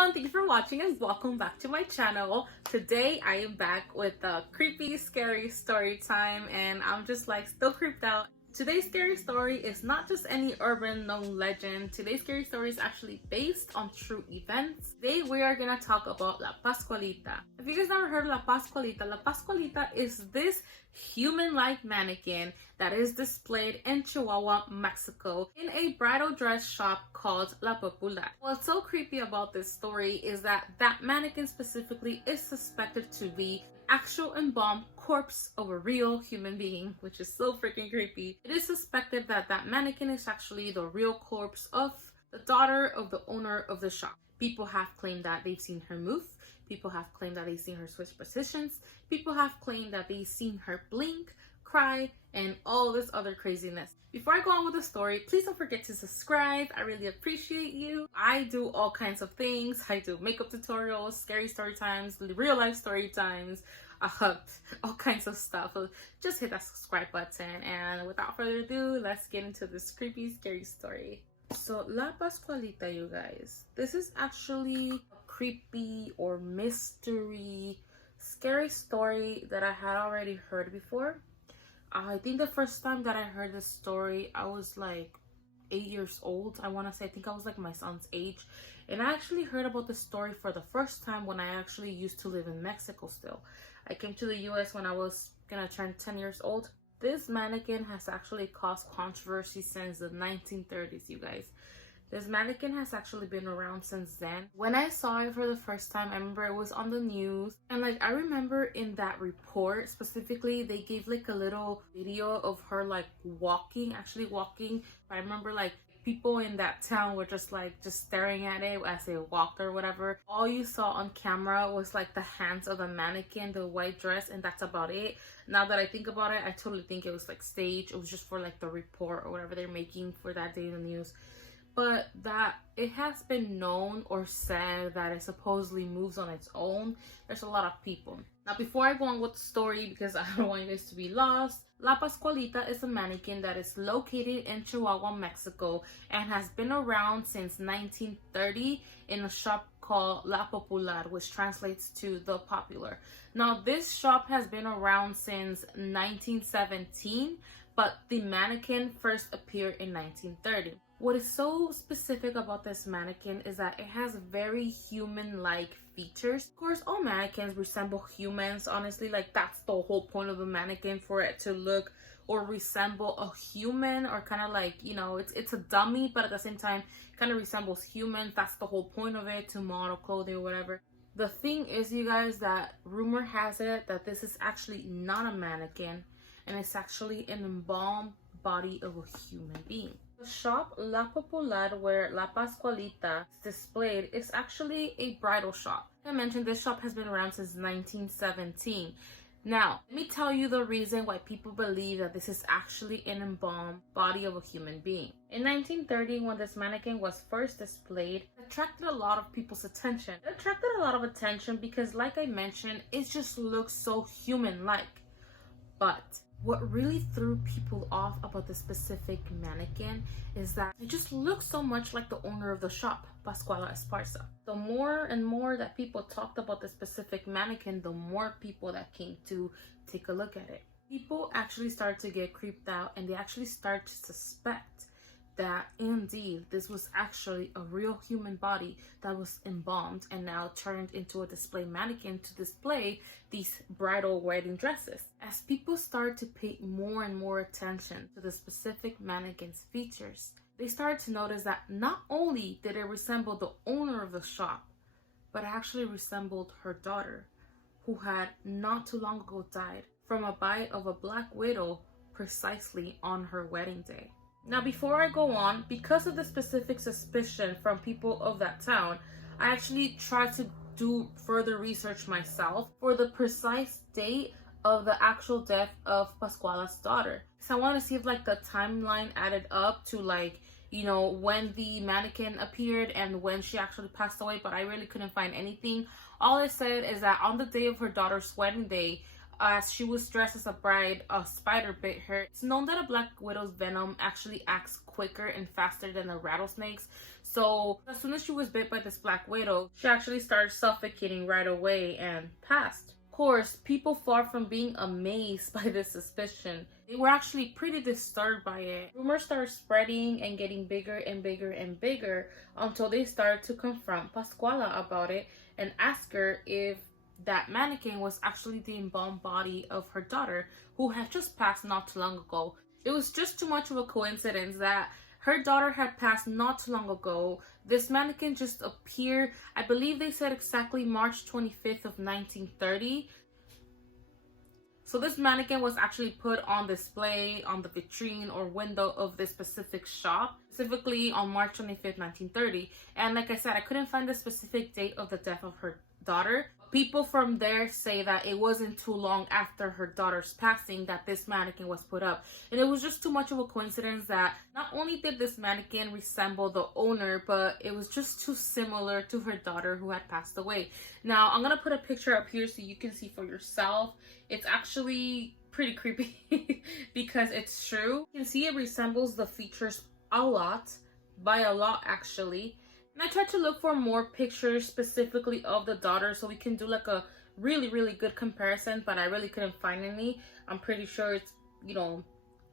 everyone, thank you for watching and welcome back to my channel. Today I am back with a creepy, scary story time and I'm just like still creeped out. Today's scary story is not just any urban known legend. Today's scary story is actually based on true events. Today we are gonna talk about La Pascualita. If you guys never heard of La Pascualita is this human-like mannequin that is displayed in Chihuahua, Mexico in a bridal dress shop called La Popular. What's so creepy about this story is that mannequin specifically is suspected to be actual embalmed corpse of a real human being, which is so freaking creepy. It is suspected that mannequin is actually the real corpse of the daughter of the owner of the shop. People have claimed that they've seen her move. People have claimed that they've seen her switch positions. People have claimed that they've seen her blink, cry, and all this other craziness. Before I go on with the story, please don't forget to subscribe. I really appreciate you. I do all kinds of things. I do makeup tutorials, scary story times, real life story times, all kinds of stuff. So just hit that subscribe button, and without further ado, let's get into this creepy, scary story. So La Pascualita, you guys, this is actually a creepy or mystery, scary story that I had already heard before. I think the first time that I heard this story, I was like 8 years old. I want to say, I think I was like my son's age. And I actually heard about this story for the first time when I actually used to live in Mexico still. I came to the US when I was gonna turn 10 years old. This mannequin has actually caused controversy since the 1930s, you guys. This mannequin has actually been around since then. When I saw it for the first time, I remember it was on the news. And like, I remember in that report specifically, they gave like a little video of her like actually walking. I remember like people in that town were just staring at it as they walked or whatever. All you saw on camera was like the hands of the mannequin, the white dress, and that's about it. Now that I think about it, I totally think it was like staged. It was just for like the report or whatever they're making for that day in the news. But that it has been known or said that it supposedly moves on its own. There's a lot of people. Now, before I go on with the story, because I don't want you guys to be lost, La Pascualita is a mannequin that is located in Chihuahua, Mexico, and has been around since 1930 in a shop called La Popular, which translates to the popular. Now, this shop has been around since 1917, but the mannequin first appeared in 1930. What is so specific about this mannequin is that it has very human-like features. Of course, all mannequins resemble humans. Honestly, like that's the whole point of a mannequin, for it to look or resemble a human, or kind of like, you know, it's a dummy, but at the same time kind of resembles humans. That's the whole point of it, to model clothing or whatever. The thing is, you guys, that rumor has it that this is actually not a mannequin, and it's actually an embalmed body of a human being. The shop La Popular, where La Pascualita is displayed, is actually a bridal shop. Like I mentioned, this shop has been around since 1917. Now, let me tell you the reason why people believe that this is actually an embalmed body of a human being. In 1930, when this mannequin was first displayed, it attracted a lot of people's attention. It attracted a lot of attention because, like I mentioned, it just looks so human-like. But what really threw people off about this specific mannequin is that it just looks so much like the owner of the shop, Pascuala Esparza. The more and more that people talked about this specific mannequin, the more people that came to take a look at it. People actually started to get creeped out, and they actually start to suspect that indeed this was actually a real human body that was embalmed and now turned into a display mannequin to display these bridal wedding dresses. As people start to pay more and more attention to the specific mannequin's features, they started to notice that not only did it resemble the owner of the shop, but it actually resembled her daughter, who had not too long ago died from a bite of a black widow precisely on her wedding day. Now, before I go on, because of the specific suspicion from people of that town, I actually tried to do further research myself for the precise date of the actual death of Pascuala's daughter. So I want to see if like the timeline added up to, like, you know, when the mannequin appeared and when she actually passed away, but I really couldn't find anything. All it said is that on the day of her daughter's wedding day, as she was dressed as a bride, a spider bit her. It's known that a black widow's venom actually acts quicker and faster than a rattlesnake's. So as soon as she was bit by this black widow, she actually started suffocating right away and passed. Of course, people far from being amazed by this suspicion, they were actually pretty disturbed by it. Rumors started spreading and getting bigger and bigger and bigger until they started to confront Pascuala about it and ask her if that mannequin was actually the embalmed body of her daughter, who had just passed not too long ago. It was just too much of a coincidence that her daughter had passed not too long ago. This mannequin just appeared, I believe they said exactly March 25th of 1930. So this mannequin was actually put on display on the vitrine or window of this specific shop, specifically on March 25th, 1930. And like I said, I couldn't find the specific date of the death of her daughter. People from there say that it wasn't too long after her daughter's passing that this mannequin was put up. And it was just too much of a coincidence that not only did this mannequin resemble the owner, but it was just too similar to her daughter who had passed away. Now, I'm going to put a picture up here so you can see for yourself. It's actually pretty creepy because it's true. You can see it resembles the features a lot, by a lot actually. And I tried to look for more pictures specifically of the daughter so we can do like a really good comparison, but I really couldn't find any. I'm pretty sure it's, you know,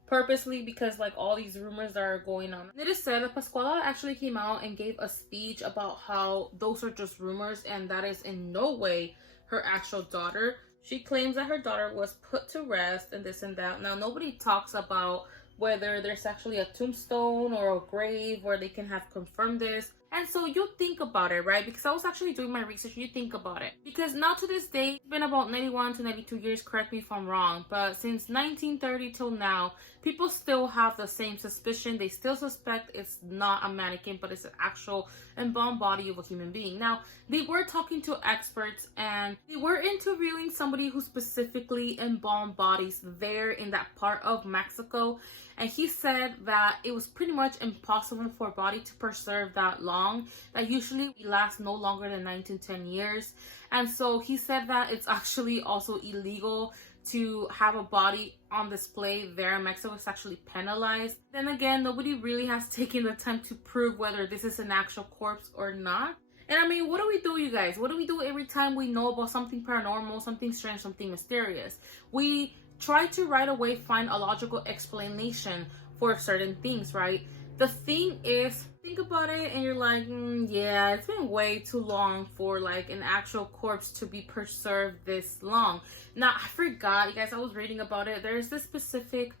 purposely because like all these rumors that are going on. It is said that Pascuala actually came out and gave a speech about how those are just rumors and that is in no way her actual daughter. She claims that her daughter was put to rest and this and that. Now, nobody talks about whether there's actually a tombstone or a grave where they can have confirmed this. And so you think about it, right? Because I was actually doing my research, you think about it. Because now to this day, it's been about 91 to 92 years, correct me if I'm wrong, but since 1930 till now, people still have the same suspicion. They still suspect it's not a mannequin, but it's an actual embalmed body of a human being. Now, they were talking to experts and they were interviewing somebody who specifically embalmed bodies there in that part of Mexico. And he said that it was pretty much impossible for a body to preserve that long, that usually lasts no longer than 9 to 10 years. And so he said that it's actually also illegal to have a body on display there in Mexico. It's actually penalized. Then again, nobody really has taken the time to prove whether this is an actual corpse or not. And I mean, what do we do, you guys? What do we do every time we know about something paranormal, something strange, something mysterious? We try to right away find a logical explanation for certain things, right? The thing is, think about it and you're like, yeah, it's been way too long for like an actual corpse to be preserved this long. Now, I forgot, you guys, I was reading about it. There's this specific,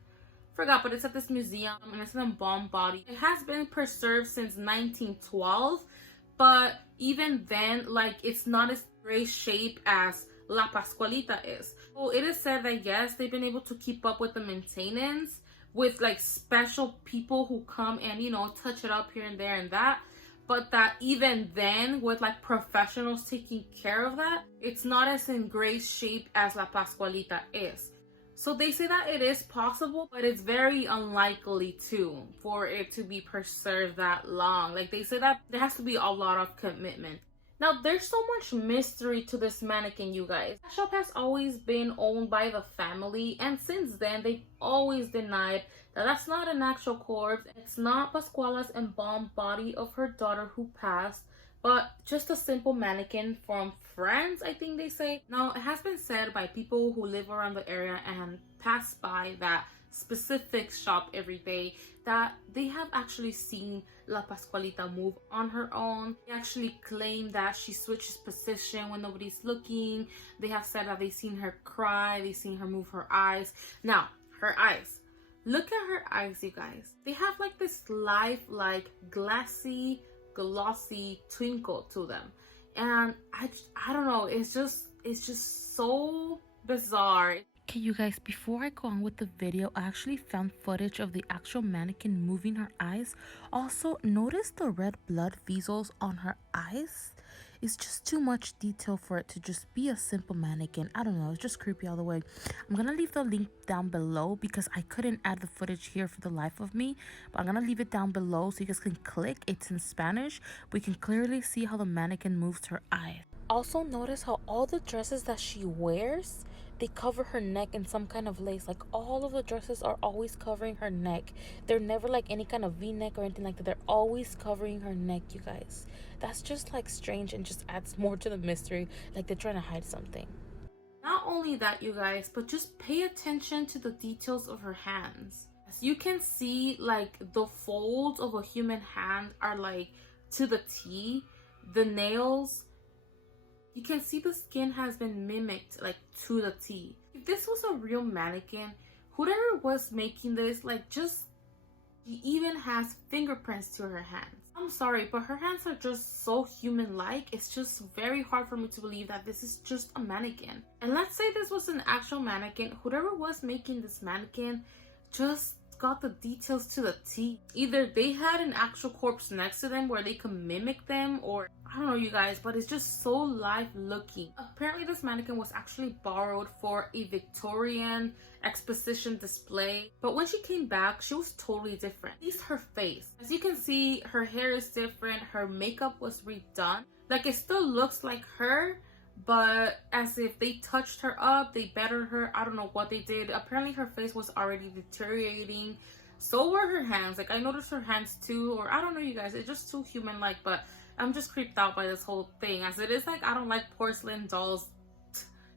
forgot, but it's at this museum and it's an embalmed body. It has been preserved since 1912, but even then, like, it's not as great shape as La Pascualita is. So it is said that yes, they've been able to keep up with the maintenance with like special people who come and, you know, touch it up here and there and that, but that even then with like professionals taking care of that, it's not as in great shape as La Pascualita is. So they say that it is possible, but it's very unlikely too for it to be preserved that long. Like they say that there has to be a lot of commitment. Now, there's so much mystery to this mannequin, you guys. The shop has always been owned by the family, and since then, they've always denied that that's not an actual corpse. It's not Pascuala's embalmed body of her daughter who passed, but just a simple mannequin from France, I think they say. Now, it has been said by people who live around the area and pass by that specific shop every day that they have actually seen La Pascualita move on her own. They actually claim that she switches position when nobody's looking. They have said that they've seen her cry, they've seen her move her eyes. Now, her eyes. Look at her eyes, you guys. They have like this lifelike, glassy, glossy twinkle to them. And I don't know, it's just so bizarre. Okay, you guys, before I go on with the video, I actually found footage of the actual mannequin moving her eyes. Also, notice the red blood vessels on her eyes. It's just too much detail for it to just be a simple mannequin. I don't know, it's just creepy all the way. I'm gonna leave the link down below because I couldn't add the footage here for the life of me, but I'm gonna leave it down below so you guys can click. It's in Spanish. We can clearly see how the mannequin moves her eyes. also notice how all the dresses that she wears, they cover her neck in some kind of lace. Like all of the dresses are always covering her neck. They're never like any kind of v-neck or anything like that. They're always covering her neck, you guys. That's just like strange and just adds more to the mystery, like they're trying to hide something. Not only that, you guys, but just pay attention to the details of her hands. As you can see, like the folds of a human hand are like to the T. The nails, you can see the skin has been mimicked like to the T. If this was a real mannequin, whoever was making this, like just, she even has fingerprints to her hands. I'm sorry, but her hands are just so human-like. It's just very hard for me to believe that this is just a mannequin. And let's say this was an actual mannequin. Whoever was making this mannequin just got the details to the T. Either they had an actual corpse next to them where they could mimic them, or I don't know, you guys, but it's just so live looking. Apparently this mannequin was actually borrowed for a Victorian exposition display, but when she came back, she was totally different. At least her face. As you can see, her hair is different, her makeup was redone. Like it still looks like her, but as if they touched her up, they bettered her. I don't know what they did. Apparently her face was already deteriorating. So were her hands. Like I noticed her hands too, or I don't know, you guys, it's just too human-like. But I'm just creeped out by this whole thing. As it is, like I don't like porcelain dolls.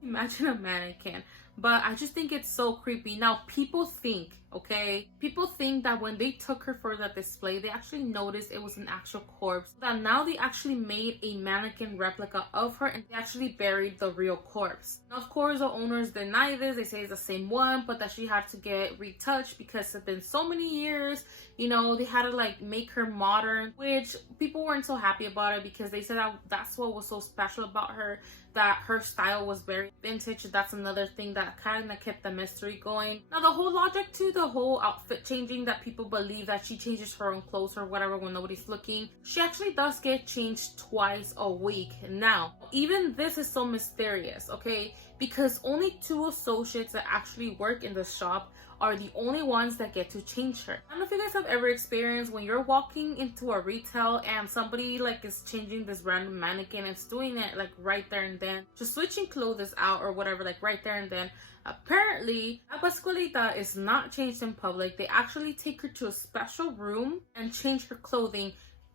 Imagine a mannequin. But I just think it's so creepy. Now people think, okay, people think that when they took her for the display, they actually noticed it was an actual corpse. That now they actually made a mannequin replica of her and they actually buried the real corpse. Now, of course, the owners deny this. They say it's the same one, but that she had to get retouched because it's been so many years. You know, they had to like make her modern, which people weren't so happy about it because they said that that's what was so special about her, that her style was very vintage. That's another thing that kind of kept the mystery going. Now, the whole logic to the whole outfit changing, that people believe that she changes her own clothes or whatever when nobody's looking, she actually does get changed twice a week. Now, even this is so mysterious, okay? Because only 2 associates that actually work in the shop are the only ones that get to change her. I don't know if you guys have ever experienced when you're walking into a retail and somebody like is changing this random mannequin. It's doing it like right there and then, just switching clothes out or whatever, like right there and then. Apparently, PASCUALITA is not changed in public. They actually take her to a special room and change her clothing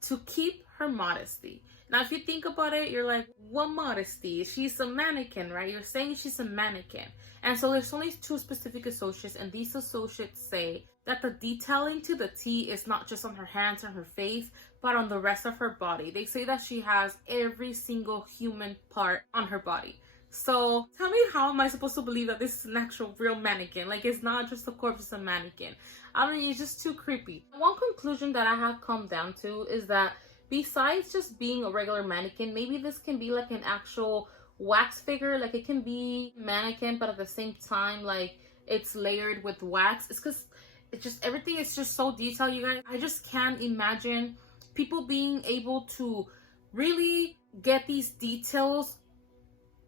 to keep her modesty. Now, if you think about it, you're like, what modesty? She's a mannequin, right? You're saying she's a mannequin. And so there's only 2 specific associates, and these associates say that the detailing to the T is not just on her hands and her face, but on the rest of her body. They say that she has every single human part on her body. So tell me, how am I supposed to believe that this is an actual real mannequin? Like, it's not just a corpse, it's a mannequin. I mean, it's just too creepy. One conclusion that I have come down to is that besides just being a regular mannequin, maybe this can be like an actual wax figure. Like it can be mannequin, but at the same time, like it's layered with wax. It's because it's just, everything is just so detailed, you guys. I just can't imagine people being able to really get these details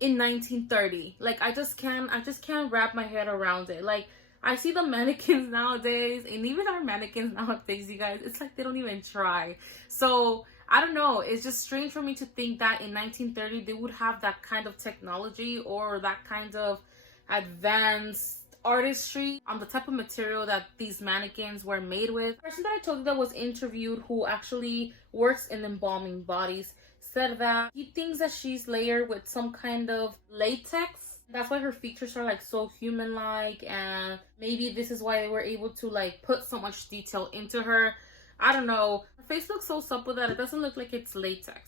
in 1930. Like I just can't wrap my head around it. Like I see the mannequins nowadays, and even our mannequins nowadays, you guys, it's like they don't even try. So I don't know, it's just strange for me to think that in 1930 they would have that kind of technology or that kind of advanced artistry on the type of material that these mannequins were made with. The person that I told you that was interviewed, who actually works in embalming bodies, said that he thinks that she's layered with some kind of latex. That's why her features are like so human-like, and maybe this is why they were able to like put so much detail into her. I don't know. Her face looks so supple that it doesn't look like it's latex.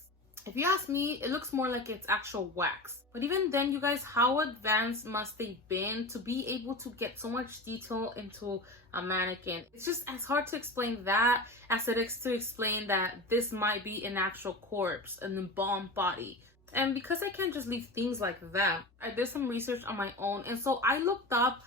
If you ask me, it looks more like it's actual wax. But even then, you guys, how advanced must they been to be able to get so much detail into a mannequin? It's just as hard to explain that as it is to explain that this might be an actual corpse, an embalmed body. And because I can't just leave things like that, I did some research on my own, and so I looked up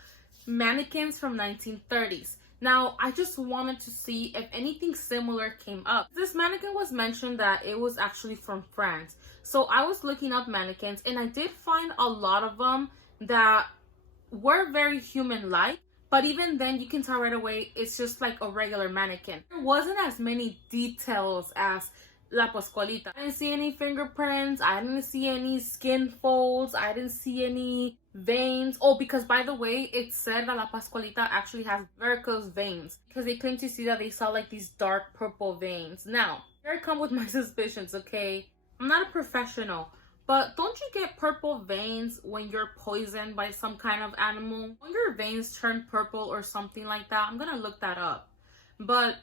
mannequins from 1930s. Now, I just wanted to see if anything similar came up. This mannequin was mentioned that it was actually from France. So I was looking up mannequins, and I did find a lot of them that were very human-like. But even then, you can tell right away it's just like a regular mannequin. There wasn't as many details as La Pascualita. I didn't see any fingerprints. I didn't see any skin folds. I didn't see any veins. Oh, because by the way, it said that La Pascualita actually has varicose veins, because they claim to see that they saw like these dark purple veins. Now, here I come with my suspicions, okay? I'm not a professional, but don't you get purple veins when you're poisoned by some kind of animal? When your veins turn purple or something like that? I'm gonna look that up. But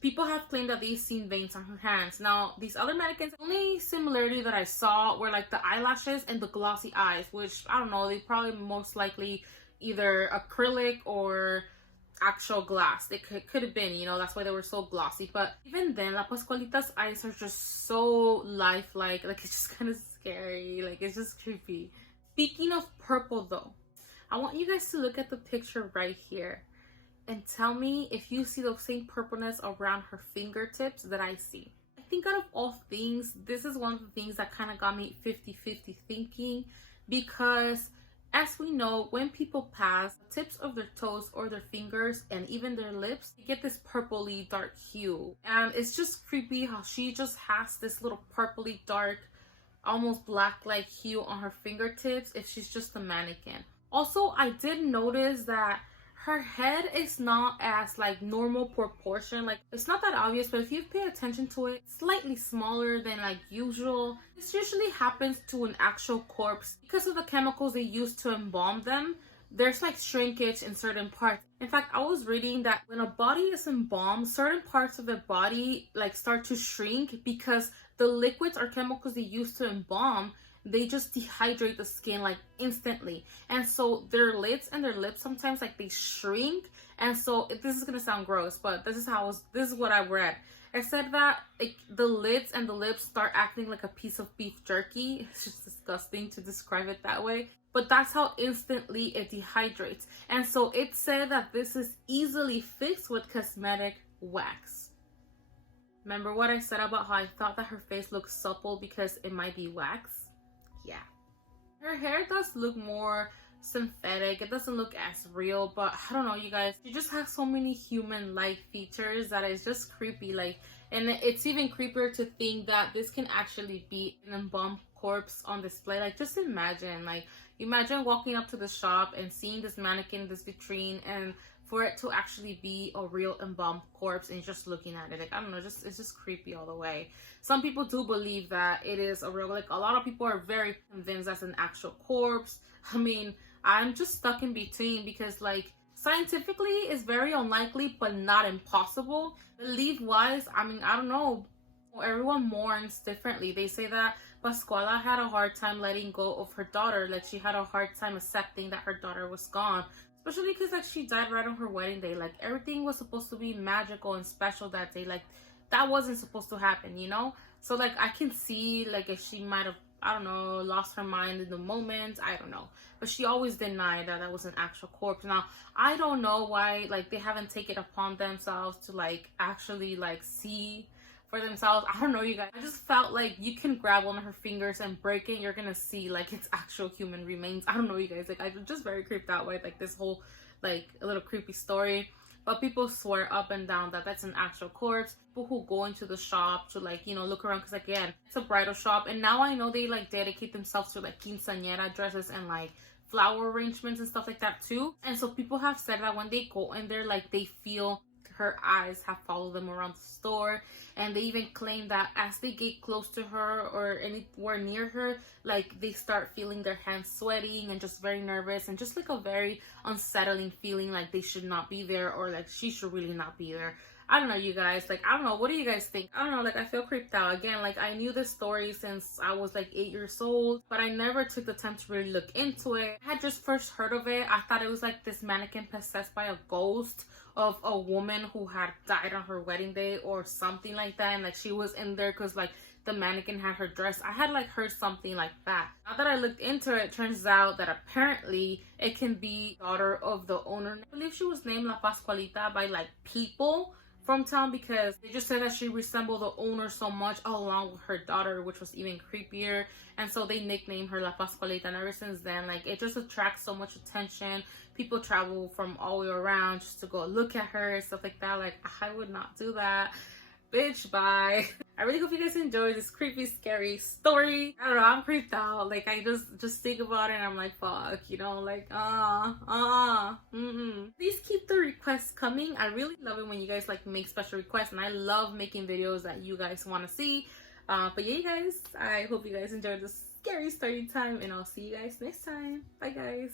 people have claimed that they've seen veins on her hands. Now, these other mannequins, the only similarity that I saw were like the eyelashes and the glossy eyes, which, I don't know, they probably most likely either acrylic or actual glass. They could have been, you know, that's why they were so glossy. But even then, La Pascualita's eyes are just so lifelike. Like, it's just kind of scary. Like, it's just creepy. Speaking of purple though, I want you guys to look at the picture right here and tell me if you see the same purpleness around her fingertips that I see. I think out of all things, this is one of the things that kind of got me 50-50 thinking, because as we know, when people pass, the tips of their toes or their fingers and even their lips, they get this purpley dark hue. And it's just creepy how she just has this little purpley dark, almost black-like hue on her fingertips if she's just a mannequin. Also, I did notice that her head is not as like normal proportion. Like, it's not that obvious, but if you pay attention to it, it's slightly smaller than like usual. This usually happens to an actual corpse because of the chemicals they use to embalm them. There's like shrinkage in certain parts. In fact, I was reading that when a body is embalmed, certain parts of the body like start to shrink because the liquids or chemicals they use to embalm, they just dehydrate the skin like instantly. And so their lids and their lips sometimes like they shrink. And so this is gonna sound gross, but this is what I read. It said that like the lids and the lips start acting like a piece of beef jerky. It's just disgusting to describe it that way, but that's how instantly it dehydrates. And so it said that this is easily fixed with cosmetic wax. Remember what I said about how I thought that her face looked supple because it might be wax? Yeah. Her hair does look more synthetic. It doesn't look as real, but I don't know, you guys. She just has so many human-like features that is just creepy. Like, and it's even creepier to think that this can actually be an embalmed corpse on display. Like, just imagine walking up to the shop and seeing this mannequin, this vitrine, and for it to actually be a real embalmed corpse and just looking at it. Like, I don't know, it's just creepy all the way. Some people do believe that it is a real, like, a lot of people are very convinced that's an actual corpse. I mean, I'm just stuck in between because, like, scientifically it's very unlikely but not impossible. Belief wise, I mean, I don't know, everyone mourns differently. They say that Pascuala had a hard time letting go of her daughter. Like, she had a hard time accepting that her daughter was gone, especially because like she died right on her wedding day. Like, everything was supposed to be magical and special that day. Like, that wasn't supposed to happen, you know? So like, I can see like if she might have, I don't know, lost her mind in the moment. I don't know, but she always denied that that was an actual corpse. Now, I don't know why like they haven't taken it upon themselves to like actually like see for themselves. I don't know, you guys. I just felt like you can grab one of her fingers and break it, you're gonna see like it's actual human remains. I don't know, you guys. Like, I'm just very creeped out by like this whole like a little creepy story. But people swear up and down that that's an actual corpse. People who go into the shop to like, you know, look around, because like, again, it's a bridal shop, and now I know they like dedicate themselves to like quinceañera dresses and like flower arrangements and stuff like that too. And so people have said that when they go in there, like they feel her eyes have followed them around the store, and they even claim that as they get close to her or anywhere near her, like they start feeling their hands sweating and just very nervous and just like a very unsettling feeling, like they should not be there or like she should really not be there. I don't know, you guys. Like, I don't know, what do you guys think? I don't know, like I feel creeped out. Again, like I knew this story since I was like 8 years old, but I never took the time to really look into it. I had just first heard of it. I thought it was like this mannequin possessed by a ghost of a woman who had died on her wedding day or something like that, and like she was in there because like the mannequin had her dress. I had like heard something like that. Now that I looked into it, turns out that apparently it can be daughter of the owner. I believe she was named La Pascualita by like people from town because they just said that she resembled the owner so much along with her daughter, which was even creepier. And so they nicknamed her La Pascualita, and ever since then, like, it just attracts so much attention. People travel from all the way around just to go look at her and stuff like that. Like, I would not do that. bitch, bye. I really hope you guys enjoyed this creepy, scary story. I don't know, I'm creeped out. Like, I just think about it and I'm like, fuck, you know, like, Please keep the requests coming. I really love it when you guys like make special requests, and I love making videos that you guys want to see. But yeah, you guys, I hope you guys enjoyed this scary story time, and I'll see you guys next time. Bye, guys.